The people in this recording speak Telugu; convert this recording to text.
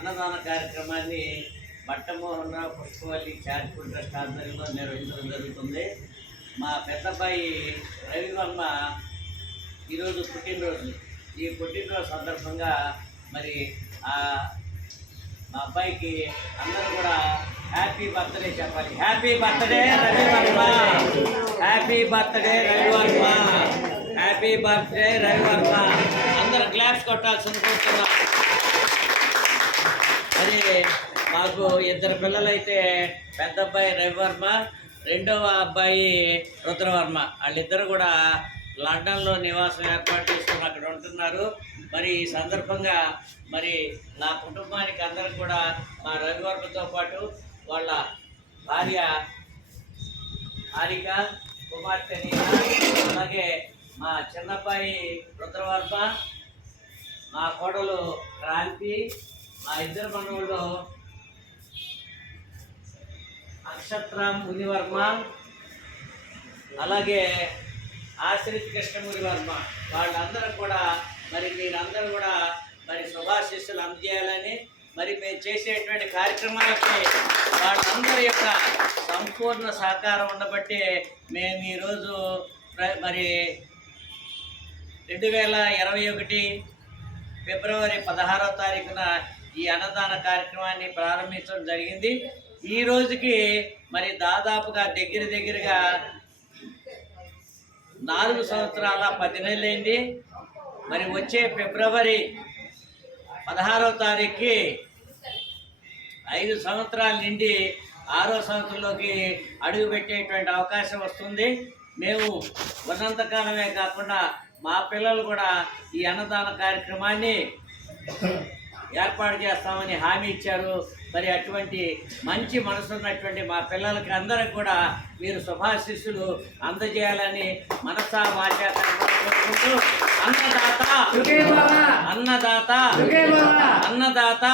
అన్నదాన కార్యక్రమాన్ని బట్టమోహన్ రావు పుష్పవల్లి చారిటబుల్ ట్రస్ట్ ఆధ్వర్యంలో నిర్వహించడం జరుగుతుంది. మా పెద్దబ్బాయి రవివర్మ ఈరోజు పుట్టినరోజు. ఈ పుట్టినరోజు సందర్భంగా మరి మా అబ్బాయికి అందరూ కూడా హ్యాపీ బర్త్డే చెప్పాలి. Happy birthday Ravivarma, happy birthday Ravivarma, happy birthday Ravivarma. అందరూ క్లాప్స్ కొట్టాల్సింది కోరుతున్నాం. మరి మాకు ఇద్దరు పిల్లలైతే పెద్ద అబ్బాయి రవివర్మ, రెండవ అబ్బాయి రుద్రవర్మ. వాళ్ళిద్దరు కూడా లండన్లో నివాసం ఏర్పాటు చేసుకుని అక్కడ ఉంటున్నారు. మరి ఈ సందర్భంగా మరి నా కుటుంబానికి అందరికి కూడా మా రవివర్మతో పాటు వాళ్ళ భార్య హారిక, కుమార్తె నీల, అలాగే మా చిన్నబ్బాయి రుద్రవర్మ, మా కోడలు క్రాంతి, మా ఇద్దరు మనవులు నక్షత్రం మునివర్మ, అలాగే ఆశ్రిత్ కృష్ణమూరి వర్మ. వాళ్ళందరూ కూడా మరి మీరందరూ కూడా మరి శుభాశీస్సులు అందజేయాలని, మరి మేము చేసేటువంటి కార్యక్రమాలకి వాళ్ళందరి యొక్క సంపూర్ణ సహకారం ఉండబట్టి మేము ఈరోజు మరి 2021 ఫిబ్రవరి 16వ తారీఖున ఈ అన్నదాన కార్యక్రమాన్ని ప్రారంభించడం జరిగింది. ఈ రోజుకి మరి దాదాపుగా దగ్గరగా 4 సంవత్సరాల 10 నెలలైంది. మరి వచ్చే ఫిబ్రవరి 16వ తారీఖుకి 5 సంవత్సరాల నుండి 6వ సంవత్సరంలోకి అడుగు పెట్టేటువంటి అవకాశం వస్తుంది. మేము ఉన్నంతకాలమే కాకుండా మా పిల్లలు కూడా ఈ అన్నదాన కార్యక్రమాన్ని ఏర్పాటు చేస్తామని హామీ ఇచ్చారు. మరి అటువంటి మంచి మనసు ఉన్నటువంటి మా పిల్లలకి అందరికి కూడా మీరు శుభాశీస్సులు అందజేయాలని మనసా వాచా కోరుకుంటూ అన్నదాత అన్నదాత అన్నదాత